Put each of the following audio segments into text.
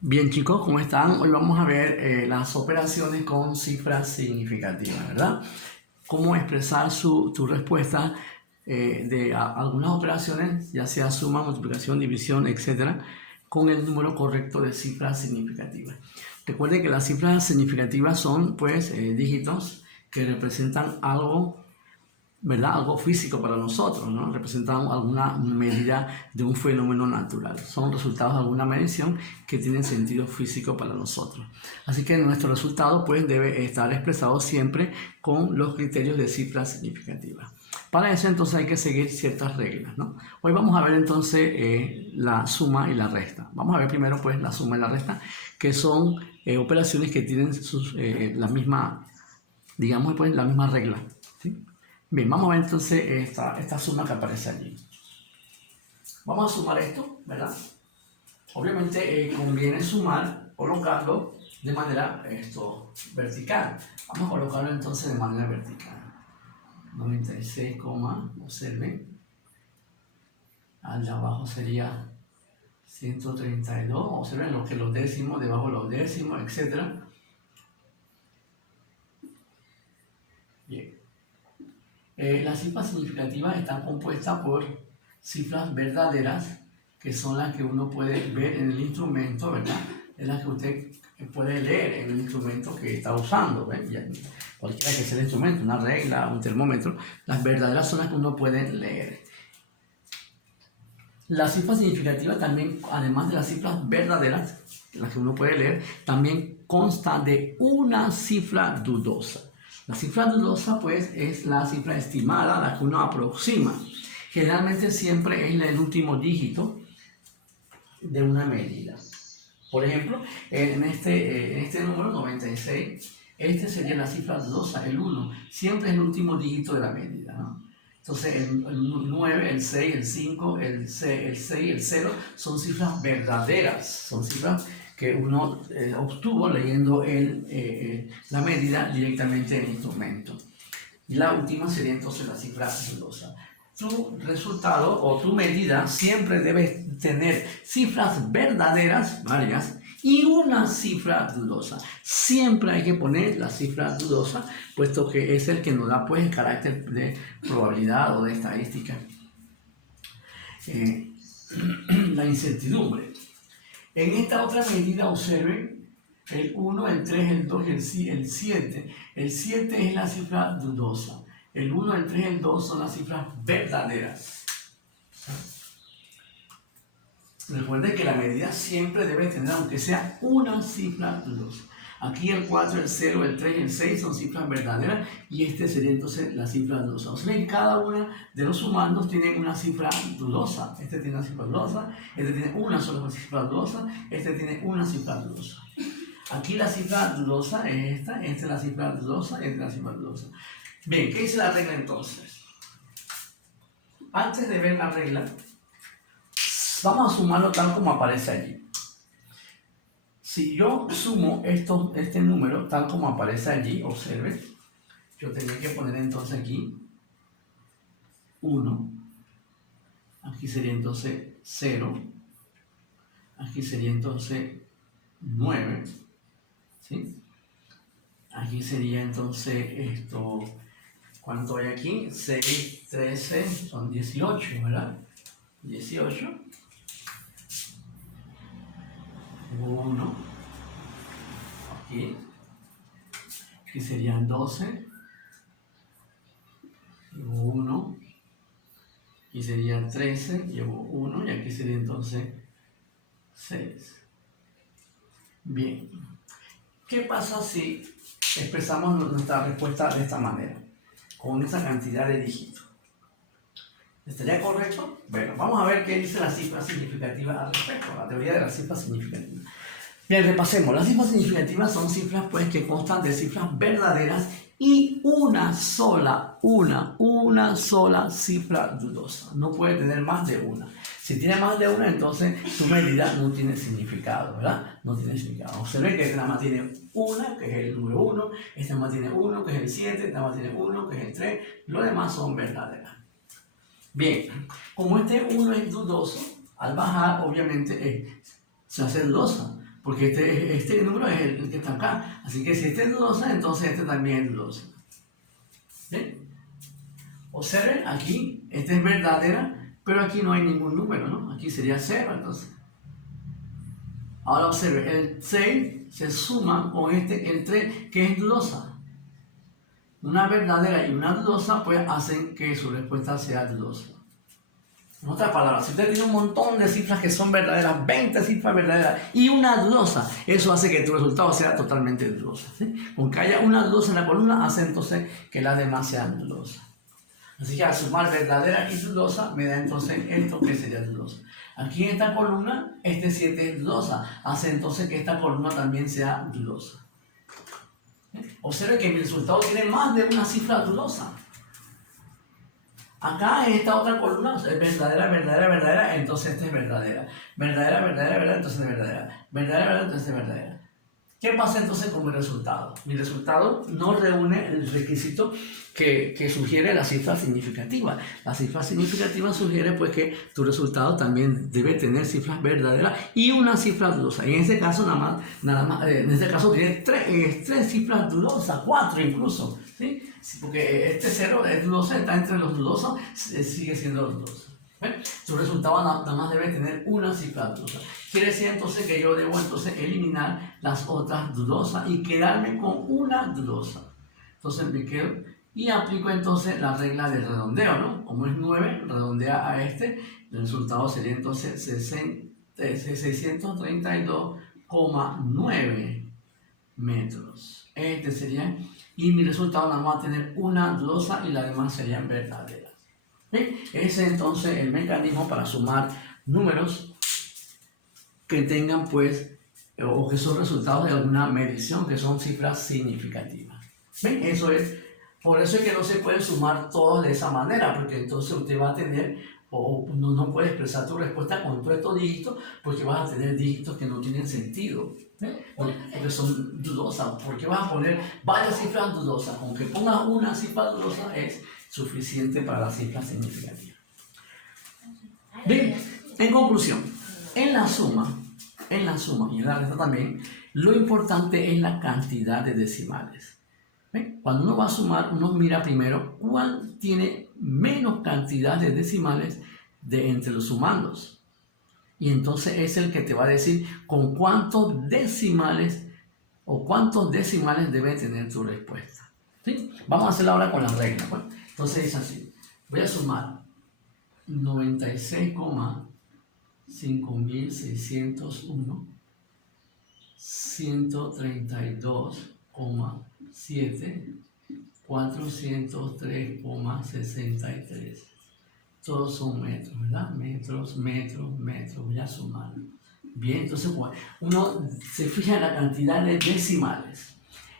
Bien chicos, ¿cómo están? Hoy vamos a ver las operaciones con cifras significativas, ¿verdad? Cómo expresar tu respuesta de algunas operaciones, ya sea suma, multiplicación, división, etcétera, con el número correcto de cifras significativas. Recuerden que las cifras significativas son pues dígitos que representan algo, ¿verdad? Algo físico para nosotros, ¿no? Representan alguna medida de un fenómeno natural. Son resultados de alguna medición que tienen sentido físico para nosotros. Así que nuestro resultado pues debe estar expresado siempre con los criterios de cifras significativas. Para eso entonces hay que seguir ciertas reglas, ¿no? Hoy vamos a ver entonces la suma y la resta. Vamos a ver primero pues la suma y la resta, que son operaciones que tienen la misma, digamos pues la misma regla, ¿sí? Bien, vamos a ver entonces esta suma que aparece allí. Vamos a sumar esto, ¿verdad? Obviamente conviene sumar, colocarlo de manera vertical. Vamos a colocarlo entonces de manera vertical. 96, observen. Al de abajo sería 132. Observen lo que los décimos, debajo los décimos, etc. Bien. Las cifras significativas están compuestas por cifras verdaderas, que son las que uno puede ver en el instrumento, ¿verdad? Es las que usted puede leer en el instrumento que está usando, ¿ven? Cualquiera que sea el instrumento, una regla, un termómetro, las verdaderas son las que uno puede leer. Las cifras significativas también, además de las cifras verdaderas, las que uno puede leer, también consta de una cifra dudosa. La cifra dudosa, pues, es la cifra estimada, la que uno aproxima. Generalmente siempre es el último dígito de una medida. Por ejemplo, en este número 96, este sería la cifra dudosa, el 1. Siempre es el último dígito de la medida, ¿no? Entonces, el 9, el 6, el 5, el 6, el 0 son cifras verdaderas, son cifras que uno obtuvo leyendo la medida directamente en el instrumento. Y la última sería entonces la cifra dudosa. Tu resultado o tu medida siempre debe tener cifras verdaderas, varias, y una cifra dudosa. Siempre hay que poner la cifra dudosa, puesto que es el que nos da pues el carácter de probabilidad o de estadística. La incertidumbre. En esta otra medida observen el 1, el 3, el 2 y el 7. El 7 es la cifra dudosa. El 1, el 3 y el 2 son las cifras verdaderas. Recuerden que la medida siempre debe tener, aunque sea una cifra dudosa. Aquí el 4, el 0, el 3 y el 6 son cifras verdaderas y este sería entonces la cifra dudosa. O sea, que cada una de los sumandos tiene una cifra dudosa. Este tiene una cifra dudosa, este tiene una sola cifra dudosa, este tiene una cifra dudosa. Aquí la cifra dudosa es esta es la cifra dudosa y esta es la cifra dudosa. Bien, ¿qué dice la regla entonces? Antes de ver la regla, vamos a sumarlo tal como aparece allí. Si yo sumo este número tal como aparece allí, observen, yo tendría que poner entonces aquí 1, aquí sería entonces 0, aquí sería entonces 9, ¿sí? Aquí sería entonces ¿cuánto hay aquí? 6, 13, son 18, ¿verdad? 18. 1, aquí serían 12, 1, aquí serían 13, llevo 1 y aquí sería entonces 6. Bien, ¿qué pasa si expresamos nuestra respuesta de esta manera, con esa cantidad de dígitos? ¿Estaría correcto? Bueno, vamos a ver qué dice la cifra significativa al respecto, la teoría de las cifras significativas. Bien, repasemos. Las cifras significativas son cifras pues que constan de cifras verdaderas y una sola cifra dudosa. No puede tener más de una. Si tiene más de una, entonces tu medida no tiene significado, ¿verdad? No tiene significado. Observen que esta nada más tiene una, que es el número 1, esta nada más tiene 1, que es el 7, esta nada más tiene 1, que es el 3, los demás son verdaderas. Bien, como este 1 es dudoso, al bajar obviamente se hace dudosa, porque este número es el que está acá. Así que si este es dudosa, entonces este también es dudosa. ¿Bien? Observen, aquí, esta es verdadera, pero aquí no hay ningún número, ¿no? Aquí sería 0, entonces. Ahora observen, el 6 se suma con el 3, que es dudosa. Una verdadera y una dudosa, pues hacen que su respuesta sea dudosa. En otras palabras, si usted tiene un montón de cifras que son verdaderas, 20 cifras verdaderas y una dudosa, eso hace que tu resultado sea totalmente dudoso. ¿Sí? Con que haya una dudosa en la columna, hace entonces que las demás sean dudosas. Así que al sumar verdadera y dudosa, me da entonces esto que sería dudosa. Aquí en esta columna, este 7 es dudosa, hace entonces que esta columna también sea dudosa. Observe que mi resultado tiene más de una cifra dudosa. Acá en esta otra columna es verdadera, verdadera, verdadera, entonces esta es verdadera. Verdadera, verdadera, verdadera, entonces es verdadera. Verdadera, verdadera, entonces es verdadera. ¿Qué pasa entonces con mi resultado? Mi resultado no reúne el requisito que sugiere la cifra significativa. La cifra significativa sugiere pues que tu resultado también debe tener cifras verdaderas y una cifra dudosa. Y en este caso en este caso tiene tres cifras dudosas, 4 incluso, ¿sí? Porque este 0 es dudoso, está entre los dudosos, sigue siendo dudoso. Tu resultado nada más debe tener una cifra dudosa. Quiere decir entonces que yo debo entonces eliminar las otras dudosas y quedarme con una dudosa. Entonces me quedo y aplico entonces la regla del redondeo, ¿no? Como es 9, redondea a este, el resultado sería entonces 632,9 metros. Este sería, y mi resultado nada más va a tener una dudosa y las demás serían verdaderas. ¿Sí? Ese es entonces el mecanismo para sumar números que tengan pues o que son resultados de alguna medición, que son cifras significativas. ¿Ven? Eso es, por eso es que no se pueden sumar todos de esa manera, porque entonces usted va a tener, o no puede expresar tu respuesta con todos estos dígitos, porque vas a tener dígitos que no tienen sentido, porque son dudosas. ¿Por qué vas a poner varias cifras dudosas? Con que pongas una cifra dudosa es suficiente para la cifra significativa. Bien, en conclusión, en la suma y en la resta también, lo importante es la cantidad de decimales. ¿Ven? Cuando uno va a sumar, uno mira primero cuál tiene menos cantidad de decimales de entre los sumandos. Y entonces es el que te va a decir con cuántos decimales o cuántos decimales debe tener tu respuesta. ¿Sí? Vamos a hacerlo ahora con la regla. ¿Pues? Entonces es así. Voy a sumar 96,5601, 132,7, 403,63. Todos son metros, ¿verdad? Metros, metros, metros. Voy a sumar. Bien, entonces uno se fija en la cantidad de decimales.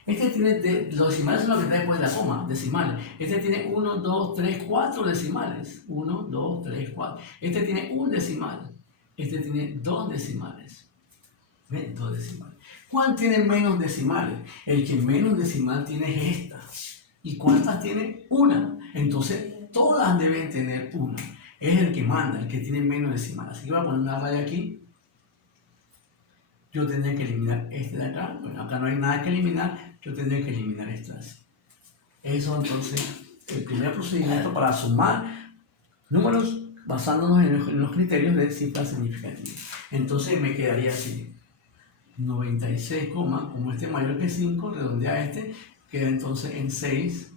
Este tiene, los decimales son los que está después de la coma, decimales. Este tiene 1, 2, 3, 4 decimales. 1, 2, 3, 4. Este tiene un decimal. Este tiene 2 decimales. ¿Ven? 2 decimales. ¿Cuál tiene menos decimales? El que menos decimal tiene es esta. ¿Y cuántas tiene? Una. Entonces, todas deben tener una. Es el que manda, el que tiene menos decimales. Así que voy a poner una raya aquí. Yo tendría que eliminar este de acá. Bueno, acá no hay nada que eliminar. Yo tendría que eliminar estas. Eso entonces, el primer procedimiento para sumar números basándonos en los criterios de cifras significativas. Entonces me quedaría así. 96, como este es mayor que 5, redondea este, queda entonces en 6.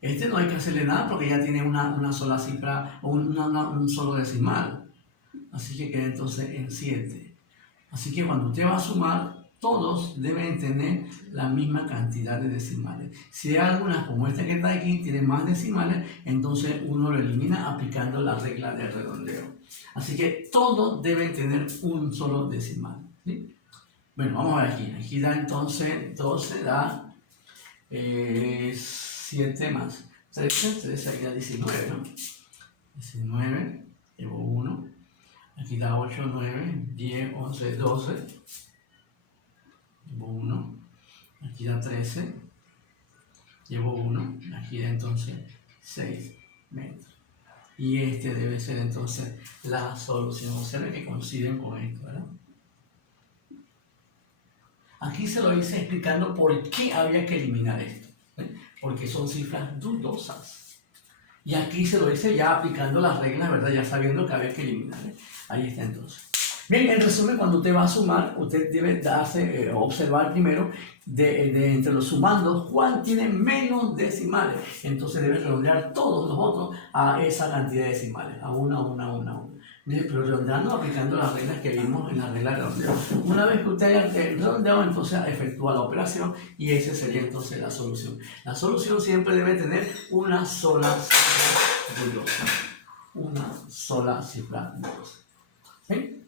Este no hay que hacerle nada porque ya tiene una sola cifra o un solo decimal. Así que queda entonces en 7. Así que cuando usted va a sumar, todos deben tener la misma cantidad de decimales. Si hay algunas, como esta que está aquí, tiene más decimales, entonces uno lo elimina aplicando la regla del redondeo. Así que todos deben tener un solo decimal. ¿Sí? Bueno, vamos a ver aquí. Aquí da entonces 12, da 7 más 13, 13 aquí da 19, ¿no? 19, llevo 1. Aquí da 8, 9, 10, 11, 12. Llevo 1. Aquí da 13. Llevo 1. Aquí da entonces 6 metros. Y este debe ser entonces la solución. Observen que coinciden con esto, ¿verdad? aquí se lo hice explicando por qué había que eliminar esto. Porque son cifras dudosas. Y aquí se lo hice ya aplicando las reglas, ¿verdad? Ya sabiendo que había que eliminar. Ahí está entonces. Bien, en resumen, cuando usted va a sumar, usted debe observar primero de entre los sumandos cuál tiene menos decimales. Entonces debe redondear todos los otros a esa cantidad de decimales, a una. Pero redondeando, aplicando las reglas que vimos en la regla de redondeo. Una vez que usted haya redondeado, entonces efectúa la operación y esa sería entonces la solución. La solución siempre debe tener una sola cifra dudosa. Una sola cifra dudosa. ¿Sí?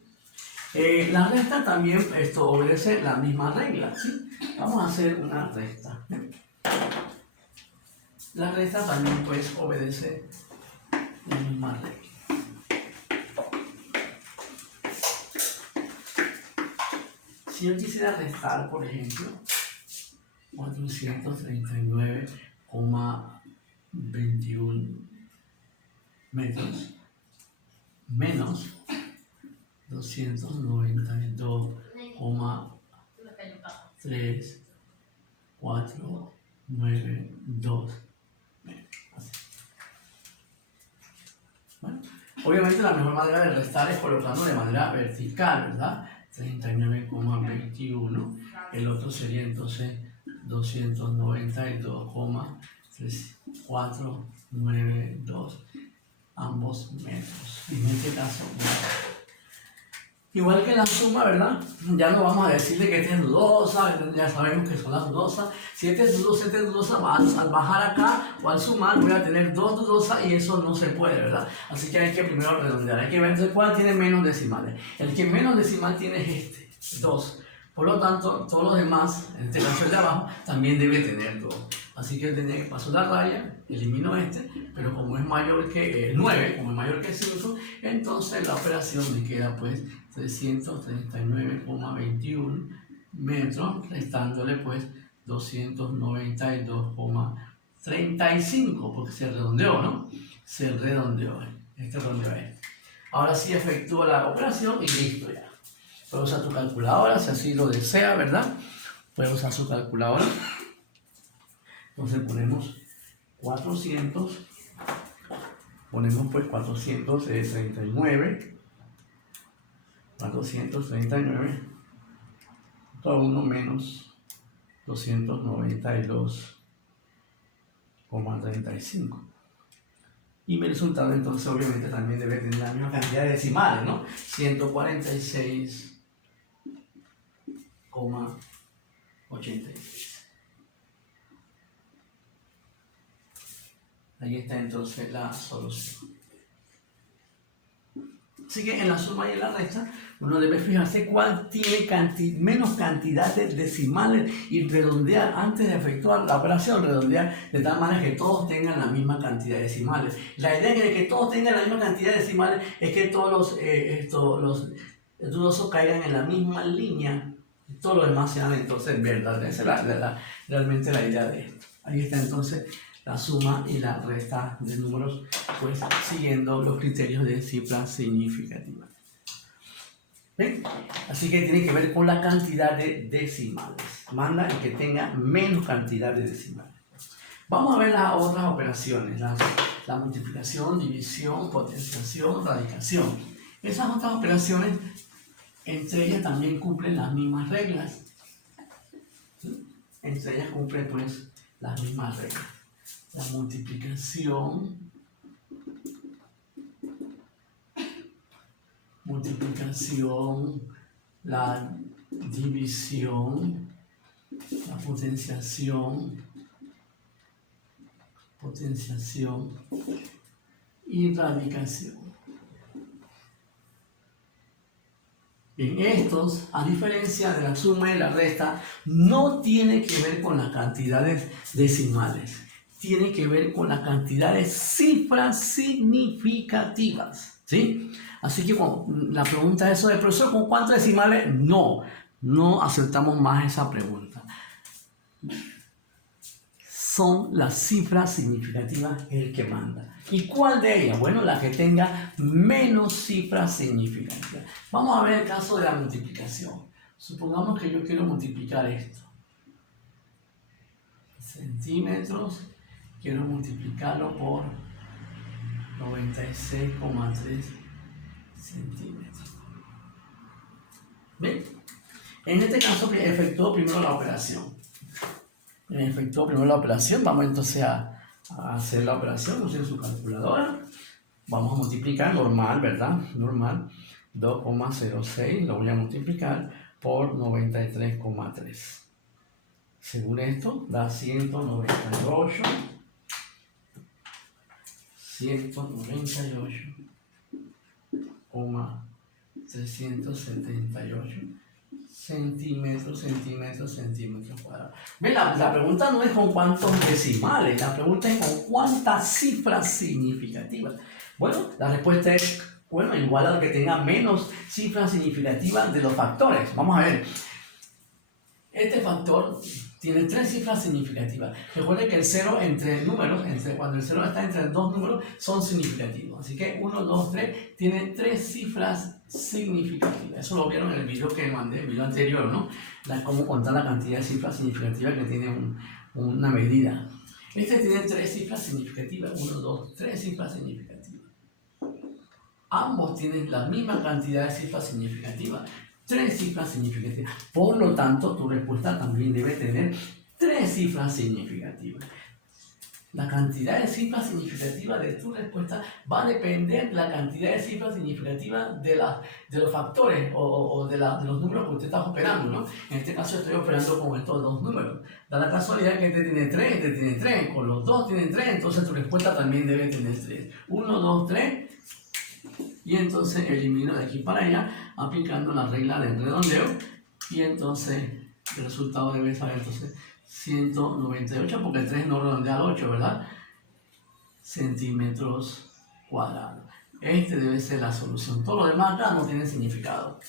La resta también obedece la misma regla, ¿sí? Vamos a hacer una resta. La resta también pues obedece la misma regla. Si yo quisiera restar, por ejemplo, 439,21 metros menos 292,3492. Bueno, obviamente la mejor manera de restar es colocando de manera vertical, ¿verdad? 39,21. El otro sería entonces 292,3492. Ambos metros. En este caso, igual que la suma, ¿verdad? Ya no vamos a decirle que esta es dudosa, ya sabemos que son las dudosas. Si esta es dudosa, al bajar acá o al sumar voy a tener dos dudosas y eso no se puede, ¿verdad? Así que hay que primero redondear, hay que ver entonces cuál tiene menos decimales. El que menos decimal tiene es este, 2. Por lo tanto, todos los demás, en este caso el de abajo, también debe tener 2. Así que paso la raya, elimino este, pero como es mayor que 9, como es mayor que 5, entonces la operación me queda pues 339,21 metros, restándole pues 292,35, porque se redondeó, ¿no? Se redondeó, este redondeó este. Ahora sí efectúo la operación y listo ya. Puedes usar tu calculadora si así lo desea, ¿verdad? Puedes usar su calculadora. Entonces ponemos 400, ponemos pues 439, todo uno menos 292,35. Y mi resultado entonces obviamente también debe tener la misma cantidad de decimales, ¿no? 146,86. Ahí está entonces la solución. Así que en la suma y en la resta, uno debe fijarse cuál tiene menos cantidad de decimales y redondear antes de efectuar la operación, redondear de tal manera que todos tengan la misma cantidad de decimales. La idea de que todos tengan la misma cantidad de decimales es que todos los dudosos caigan en la misma línea y todos los demás sean entonces verdaderos. Esa es realmente la idea de esto. Ahí está entonces la suma y la resta de números, pues siguiendo los criterios de cifra significativa. ¿Ven? Así que tiene que ver con la cantidad de decimales. Manda el que tenga menos cantidad de decimales. Vamos a ver las otras operaciones, la multiplicación, división, potenciación, radicación. Esas otras operaciones, entre ellas también cumplen las mismas reglas. ¿Sí? Entre ellas cumplen pues las mismas reglas. La multiplicación, la división, la potenciación y radicación. En estos, a diferencia de la suma y la resta, no tiene que ver con las cantidades decimales. Tiene que ver con la cantidad de cifras significativas, ¿sí? Así que la pregunta es eso de profesor, ¿con cuántos decimales? No aceptamos más esa pregunta. Son las cifras significativas el que manda. ¿Y cuál de ellas? Bueno, la que tenga menos cifras significativas. Vamos a ver el caso de la multiplicación. Supongamos que yo quiero multiplicar esto. Centímetros, quiero multiplicarlo por 96,3 centímetros. ¿Ven? En este caso efectuó primero la operación. Vamos entonces a hacer la operación. Usen su calculadora. Vamos a multiplicar normal, ¿verdad? Normal. 2,06 lo voy a multiplicar por 93,3. Según esto, da 198,378 centímetros cuadrados. Ven, la pregunta no es con cuántos decimales, la pregunta es con cuántas cifras significativas. Bueno, la respuesta es, bueno, igual al que tenga menos cifras significativas de los factores. Vamos a ver. Este factor tiene 3 cifras significativas. Recuerden que el 0 entre números, cuando el 0 está entre 2 números, son significativos. Así que 1, 2, 3 tiene 3 cifras significativas. Eso lo vieron en el video que mandé, el video anterior, ¿no? Cómo contar la cantidad de cifras significativas que tiene una medida. Este tiene 3 cifras significativas. 1, 2, 3 cifras significativas. Ambos tienen la misma cantidad de cifras significativas. 3 cifras significativas. Por lo tanto, tu respuesta también debe tener 3 cifras significativas. La cantidad de cifras significativas de tu respuesta va a depender de la cantidad de cifras significativas de los factores o de los números que usted está operando, ¿no? En este caso estoy operando con estos 2 números. Da la casualidad que este tiene 3, este tiene 3, con los 2 tienen 3, entonces tu respuesta también debe tener 3. 1, 2, 3. Y entonces elimino de aquí para allá aplicando la regla del redondeo y entonces el resultado debe ser entonces 198 porque el 3 no redondea al 8, ¿verdad? Centímetros cuadrados. Este debe ser la solución. Todo lo demás acá no tiene significado.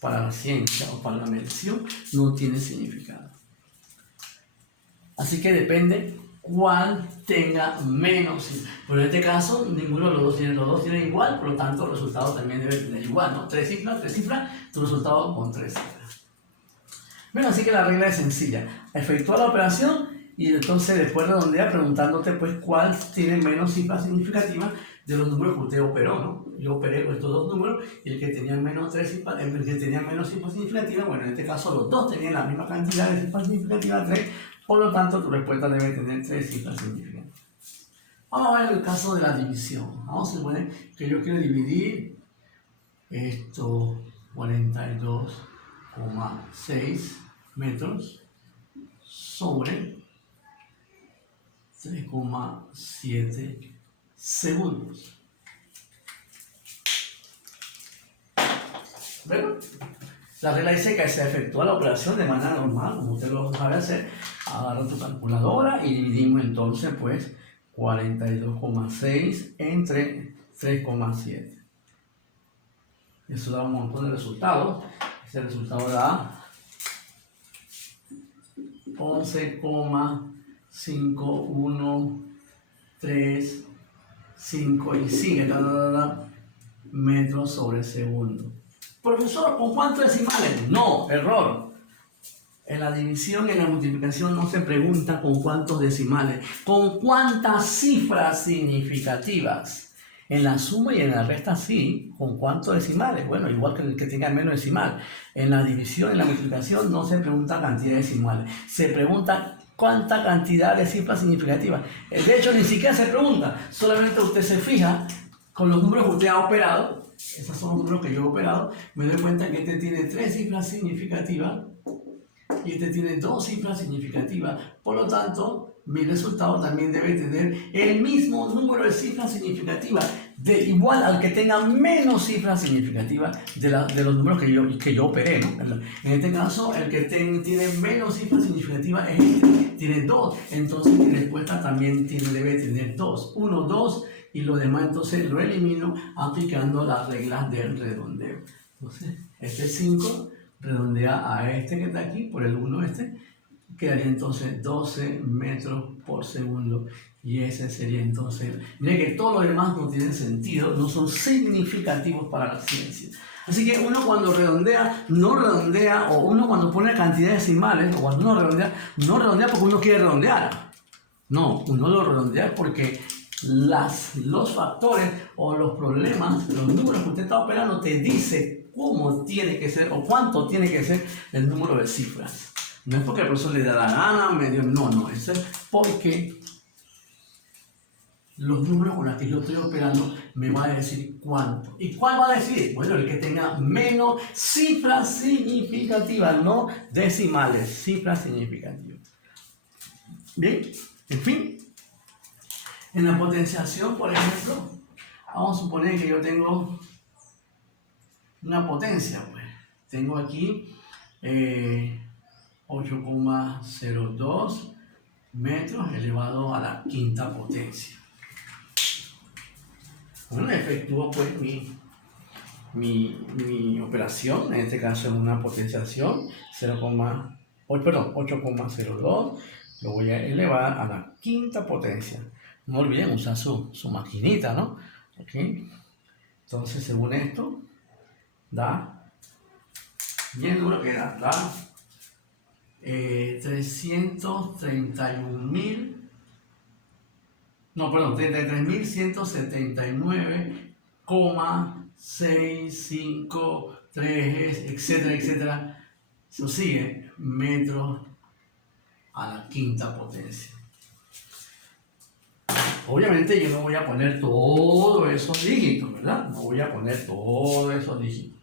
Para la ciencia o para la medición no tiene significado. Así que depende cuál tenga menos. Pero en este caso, ninguno de los dos tienen igual, por lo tanto, el resultado también debe tener igual, ¿no? 3 cifras, tu resultado con 3 cifras. Bueno, así que la regla es sencilla. Efectúa la operación y entonces después redondea preguntándote pues cuál tiene menos cifras significativas de los números que usted operó, ¿no? Yo operé con estos 2 números y el que tenía menos cifras significativas, bueno, en este caso los dos tenían la misma cantidad de cifras significativas, 3. Por lo tanto, tu respuesta debe tener 3 cifras significativas. Vamos a ver el caso de la división. Vamos a suponer que yo quiero dividir esto 42,6 metros sobre 3,7 segundos. Bueno, la regla dice que se efectúa la operación de manera normal, como usted lo sabe hacer. Agarra tu calculadora y dividimos entonces pues 42,6 entre 3,7. Eso da un montón de resultados. Ese resultado da 11,5135 y sigue metros sobre segundo. Profesor, ¿con cuántos decimales? No, error. En la división y en la multiplicación no se pregunta con cuántos decimales, con cuántas cifras significativas. En la suma y en la resta sí, con cuántos decimales. Bueno, igual que el que tenga menos decimal. En la división y en la multiplicación no se pregunta cantidad de decimales, se pregunta cuánta cantidad de cifras significativas. De hecho, ni siquiera se pregunta, solamente usted se fija con los números que usted ha operado. Esos son los números que yo he operado. Me doy cuenta que este tiene 3 cifras significativas y este tiene 2 cifras significativas. Por lo tanto, mi resultado también debe tener el mismo número de cifras significativas, igual al que tenga menos cifras significativas de los números que yo operé, ¿no? En este caso, el que tiene menos cifras significativas es este, tiene 2. Entonces, mi respuesta también debe tener 2. 1, 2. Y lo demás entonces lo elimino aplicando las reglas del redondeo. Entonces, este 5 redondea a este que está aquí por el 1 quedaría entonces 12 metros por segundo. Y ese sería entonces, mire que todo lo demás no tiene sentido, no son significativos para la ciencia. Así que uno cuando redondea, no redondea, o uno cuando pone cantidades decimales, o cuando uno redondea, no redondea porque uno quiere redondear. No, uno lo redondea porque los factores o los problemas, los números que usted está operando, te dice cómo tiene que ser o cuánto tiene que ser el número de cifras. No es porque el profesor le da la gana, no, eso es porque los números con los que yo estoy operando me van a decir cuánto. ¿Y cuál va a decir? Bueno, el que tenga menos cifras significativas, no decimales, cifras significativas. Bien, en fin, en la potenciación, por ejemplo, vamos a suponer que yo tengo una potencia, pues. Tengo aquí 8,02 metros elevado a la quinta potencia. Bueno, efectúo pues mi operación, en este caso es una potenciación 8,02, lo voy a elevar a la quinta potencia. No olviden usar su maquinita, ¿no? ¿Okay? Entonces, según esto, da, bien duro que da 33.179,653, etcétera, etcétera. Eso sigue, metros a la quinta potencia. Obviamente yo no voy a poner todos esos dígitos, ¿verdad? No voy a poner todos esos dígitos.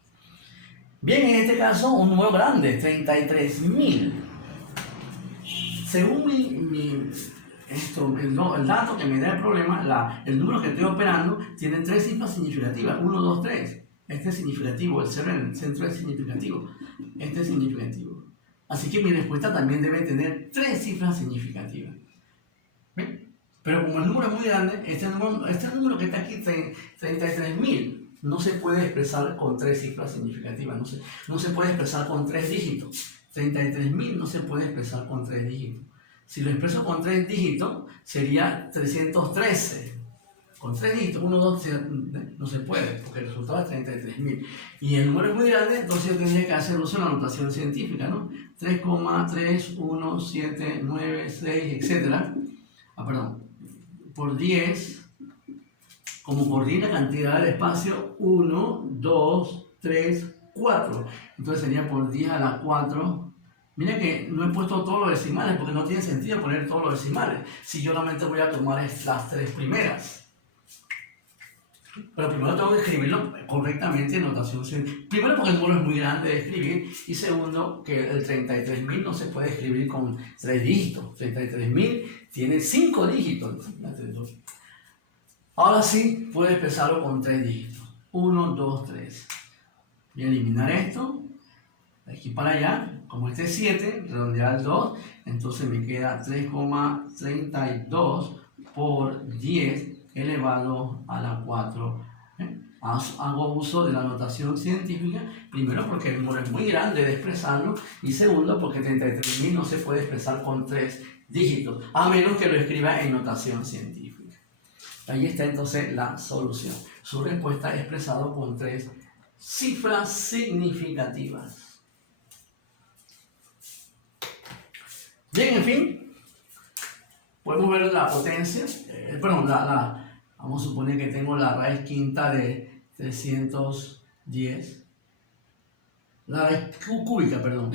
Bien, en este caso un número grande, 33.000. Según el dato que me da el problema, el número que estoy operando tiene tres cifras significativas, 1, 2, 3. Este es significativo, el centro es significativo, este es significativo. Así que mi respuesta también debe tener tres cifras significativas. ¿Ven? Pero como el número es muy grande, este número que está aquí, 33.000, no se puede expresar con tres cifras significativas, no se puede expresar con tres dígitos. 33.000 no se puede expresar con tres dígitos. Si lo expreso con tres dígitos, sería 313. Con tres dígitos, 1, 2, no se puede, porque el resultado es 33.000. Y el número es muy grande, entonces yo tendría que hacer uso de la notación científica, ¿no? 3,31796, etc. Por 10, como coordina cantidad del espacio, 1, 2, 3, 4. Entonces sería por 10 a la 4. Mira que no he puesto todos los decimales porque no tiene sentido poner todos los decimales si yo solamente voy a tomar las tres primeras. Pero primero tengo que escribirlo correctamente en notación científica. Primero porque el número es muy grande de escribir, y segundo que el 33.000 no se puede escribir con tres dígitos. 33.000 tiene 5 dígitos. Ahora sí puedo expresarlo con tres dígitos. 1, 2, 3. Voy a eliminar esto. De aquí para allá, como este es 7, redondear al 2, entonces me queda 3,32 por 10 elevado a la 4. Hago uso de la notación científica, primero porque el número es muy grande de expresarlo, y segundo porque 33.000 no se puede expresar con tres dígitos, a menos que lo escriba en notación científica. Ahí está entonces la solución. Su respuesta es expresado con tres cifras significativas. Bien, en fin, podemos ver la potencia, vamos a suponer que tengo la raíz quinta de 310, la raíz cúbica, perdón.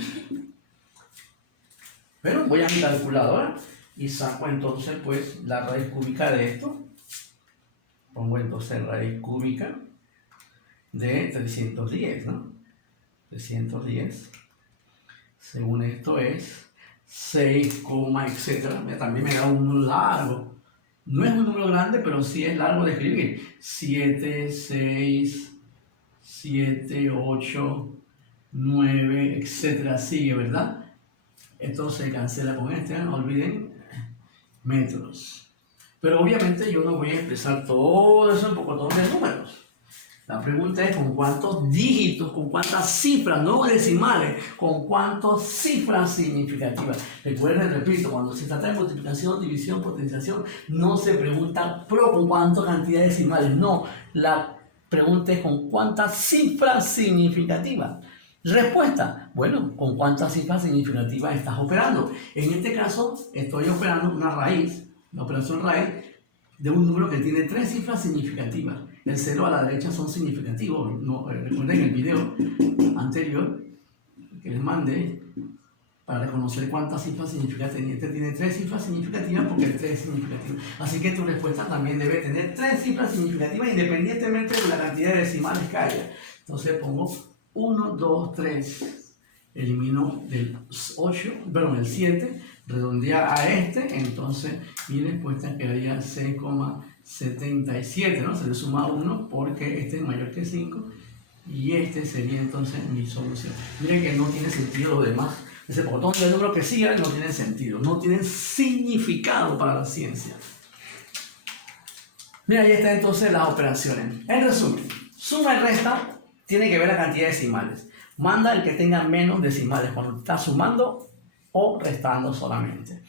Pero voy a mi calculadora y saco entonces pues la raíz cúbica de esto. Pongo entonces raíz cúbica de 310, ¿no? 310, según esto es 6, etcétera. También me da un número largo. No es un número grande, pero sí es largo de escribir. 7, 6, 7, 8, 9, etcétera. Sigue, ¿verdad? Entonces cancela con este, no olviden, metros. Pero obviamente yo no voy a expresar todo eso en pocotón de números. La pregunta es con cuántos dígitos, con cuántas cifras, no decimales, con cuántas cifras significativas. Recuerden, repito, cuando se trata de multiplicación, división, potenciación, no se pregunta con cuántas cantidades decimales. No, la pregunte con cuántas cifras significativas. Respuesta, bueno, ¿con cuántas cifras significativas estás operando? En este caso, estoy operando una operación raíz de un número que tiene 3 cifras significativas. El 0 a la derecha son significativos. No, recuerden el video anterior que les mandé para reconocer cuántas cifras significativas. Este tiene 3 cifras significativas porque el 3 es significativo. Así que tu respuesta también debe tener 3 cifras significativas independientemente de la cantidad de decimales que haya. Entonces pongo 1, 2, 3. Elimino del 8, perdón, el 7, redondea a este, entonces mi respuesta quedaría 6,77, ¿no? Se le suma 1 porque este es mayor que 5 y este sería entonces mi solución. Miren que no tiene sentido lo demás. Ese botón de número que sigue no tiene sentido, no tiene significado para la ciencia. Mira, ahí están entonces las operaciones. En resumen, suma y resta tiene que ver la cantidad de decimales. Manda el que tenga menos decimales cuando está sumando o restando solamente.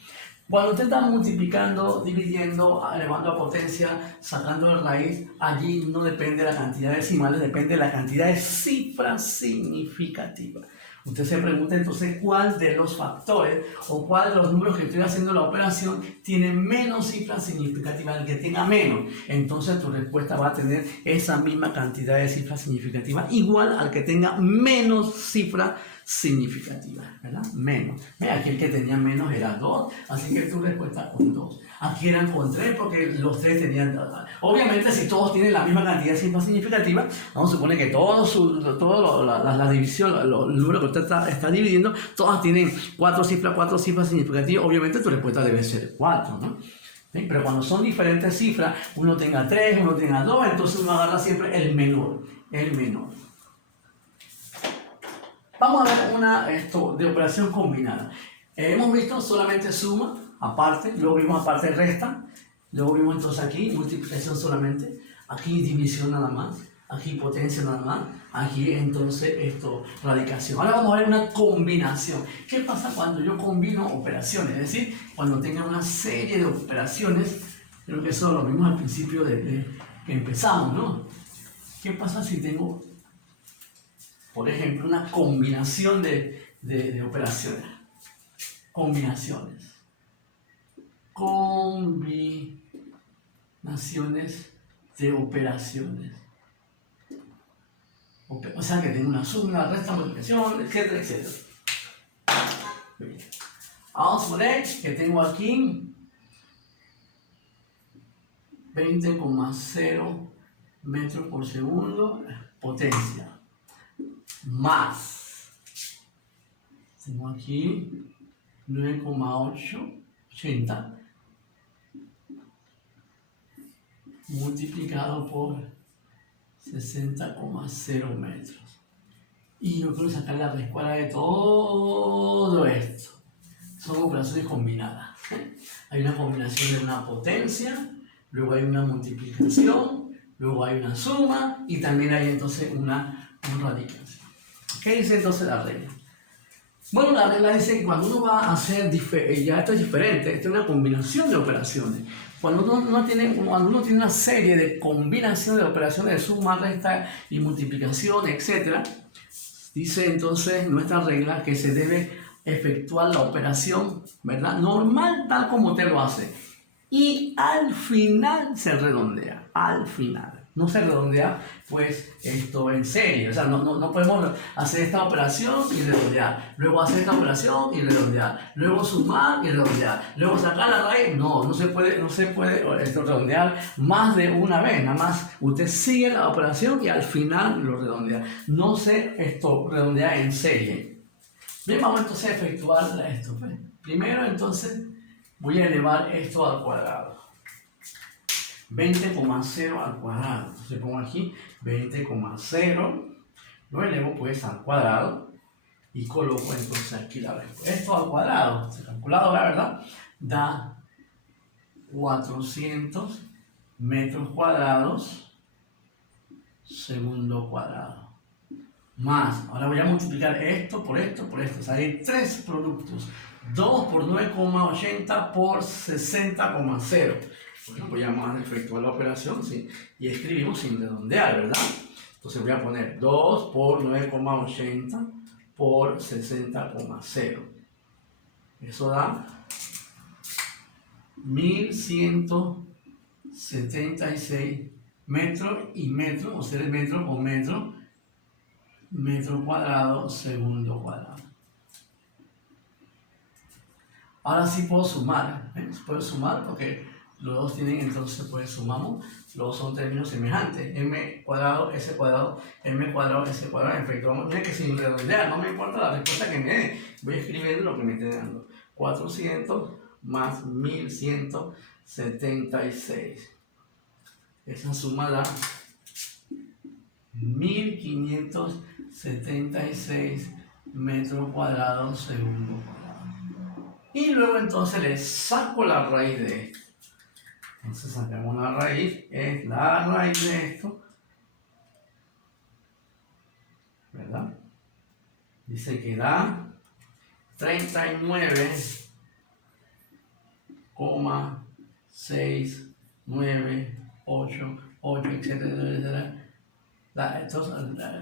Cuando usted está multiplicando, dividiendo, elevando a potencia, sacando de raíz, allí no depende de la cantidad de decimales, depende de la cantidad de cifras significativas. Usted se pregunta entonces cuál de los factores o cuál de los números que estoy haciendo la operación tiene menos cifras significativas, el que tenga menos. Entonces tu respuesta va a tener esa misma cantidad de cifras significativas, igual al que tenga menos cifras significativas, ¿verdad? Menos. Aquí el que tenía menos era 2, así que tu respuesta con 2. Aquí eran con 3 porque los 3 tenían... Obviamente si todos tienen la misma cantidad de cifras significativas, vamos a suponer que la división, los números que usted está dividiendo, todas tienen 4 cifras significativas, obviamente tu respuesta debe ser 4, ¿no? ¿Sí? Pero cuando son diferentes cifras, uno tenga 3, uno tenga 2, entonces uno agarra siempre el menor. Vamos a ver una de operación combinada. Hemos visto solamente suma, aparte, luego vimos aparte resta, luego vimos entonces aquí multiplicación solamente, aquí división nada más, aquí potencia nada más, aquí entonces radicación. Ahora vamos a ver una combinación. ¿Qué pasa cuando yo combino operaciones? Es decir, cuando tenga una serie de operaciones, creo que eso lo vimos al principio que empezamos, ¿no? ¿Qué pasa si tengo, por ejemplo, una combinación de operaciones? Combinaciones de operaciones. O sea que tengo una suma, una resta, multiplicación, etcétera, etcétera. Bien. Vamos a poner que tengo aquí 20,0 metros por segundo, potencia, más, tengo aquí 9,880 multiplicado por 60,0 metros. Y yo quiero sacar la raíz cuadrada de todo esto. Son operaciones combinadas. Hay una combinación de una potencia, luego hay una multiplicación, luego hay una suma y también hay entonces una radicación. ¿Qué dice entonces la regla? Bueno, la regla dice que cuando uno va a hacer, ya esto es diferente, esto es una combinación de operaciones. Cuando uno tiene una serie de combinaciones de operaciones de suma, resta y multiplicación, etc., dice entonces nuestra regla que se debe efectuar la operación, ¿verdad? Normal, tal como usted lo hace. Y al final se redondea, al final. No se redondea, pues, esto en serie. O sea, no podemos hacer esta operación y redondear. Luego hacer esta operación y redondear. Luego sumar y redondear. Luego sacar la raíz. No se puede redondear más de una vez. Nada más usted sigue la operación y al final lo redondea. No se redondea en serie. Bien, vamos entonces a efectuar esto. Pues. Primero, entonces, voy a elevar esto al cuadrado. 20,0 al cuadrado. Entonces pongo aquí 20,0. Lo elevo pues al cuadrado y coloco entonces aquí la respuesta. Esto al cuadrado, se calculado la verdad, da 400 metros cuadrados segundo cuadrado. Más, ahora voy a multiplicar esto por esto por esto. O sea, hay 3 productos. 2 por 9,80 por 60,0. Bueno, pues ya vamos a efectuar la operación, ¿sí? Y escribimos sin redondear, ¿verdad? Entonces voy a poner 2 por 9,80 por 60,0. Eso da 1176 metros y metro, o sea, el metro con metro, metro cuadrado, segundo cuadrado. Ahora sí puedo sumar, ¿eh? Puedo sumar porque los dos tienen, entonces pues sumamos, los dos son términos semejantes, m cuadrado, s cuadrado, m cuadrado, s cuadrado, en efecto, mira que sin redondear, no me importa la respuesta que me dé, voy escribiendo lo que me esté dando, 400 más 1176, esa suma da 1576 metros cuadrados segundo cuadrado. Y luego entonces le saco la raíz de esto. Entonces sacamos la raíz, es la raíz de esto, ¿verdad? Dice que da 39,698, etcétera. Entonces,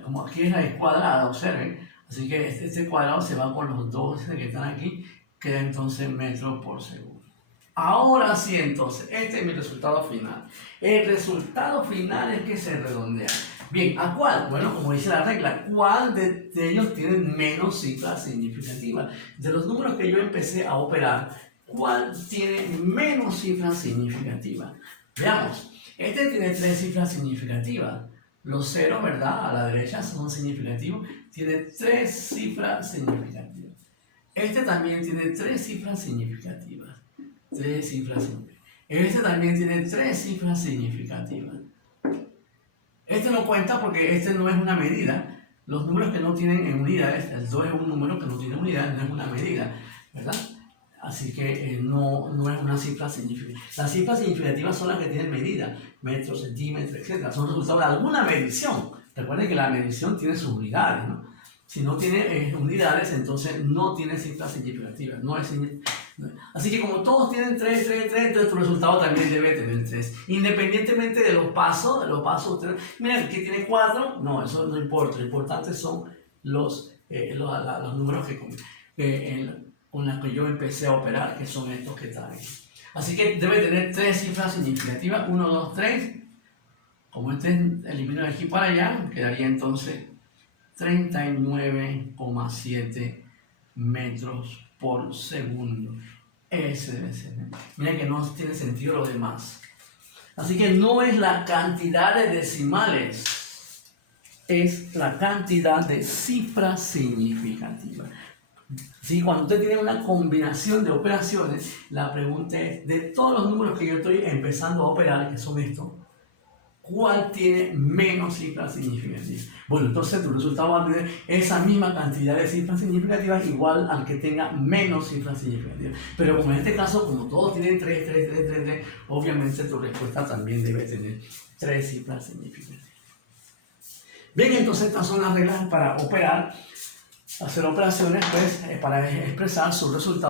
como aquí es raíz cuadrada, observen. Así que este cuadrado se va por los dos que están aquí, queda entonces metros por segundo. Ahora sí, entonces, este es mi resultado final. El resultado final es que se redondea. Bien, ¿a cuál? Bueno, como dice la regla, ¿cuál de ellos tiene menos cifras significativas? De los números que yo empecé a operar, ¿cuál tiene menos cifras significativas? Veamos, este tiene 3 cifras significativas. Los ceros, ¿verdad? A la derecha son significativos. Tiene 3 cifras significativas. Este también tiene 3 cifras significativas. 3 cifras significativas. Este también tiene 3 cifras significativas. Este no cuenta porque este no es una medida. Los números que no tienen en unidades, el 2 es un número que no tiene unidades, no es una medida, ¿verdad? Así que no es una cifra significativa. Las cifras significativas son las que tienen medida, metros, centímetros, etc. Son resultados de alguna medición. Recuerden que la medición tiene sus unidades, ¿no? Si no tiene unidades, entonces no tiene cifras significativas. Así que como todos tienen 3, entonces tu resultado también debe tener 3. Independientemente de los pasos, mira, que tiene 4, no, eso no importa. Lo importante son los números con los que yo empecé a operar, que son estos que están aquí. Así que debe tener 3 cifras significativas, 1, 2, 3. Como elimino de aquí para allá, quedaría entonces 39,7 metros por segundo. Ese debe ser. Mira que no tiene sentido lo demás. Así que no es la cantidad de decimales, es la cantidad de cifras significativas. Así que cuando usted tiene una combinación de operaciones, la pregunta es, de todos los números que yo estoy empezando a operar, que son estos, ¿cuál tiene menos cifras significativas? Bueno, entonces tu resultado va a tener esa misma cantidad de cifras significativas igual al que tenga menos cifras significativas. Pero como en este caso, como todos tienen 3, obviamente tu respuesta también debe tener 3 cifras significativas. Bien, entonces estas son las reglas para operar, hacer operaciones, pues, para expresar su resultado.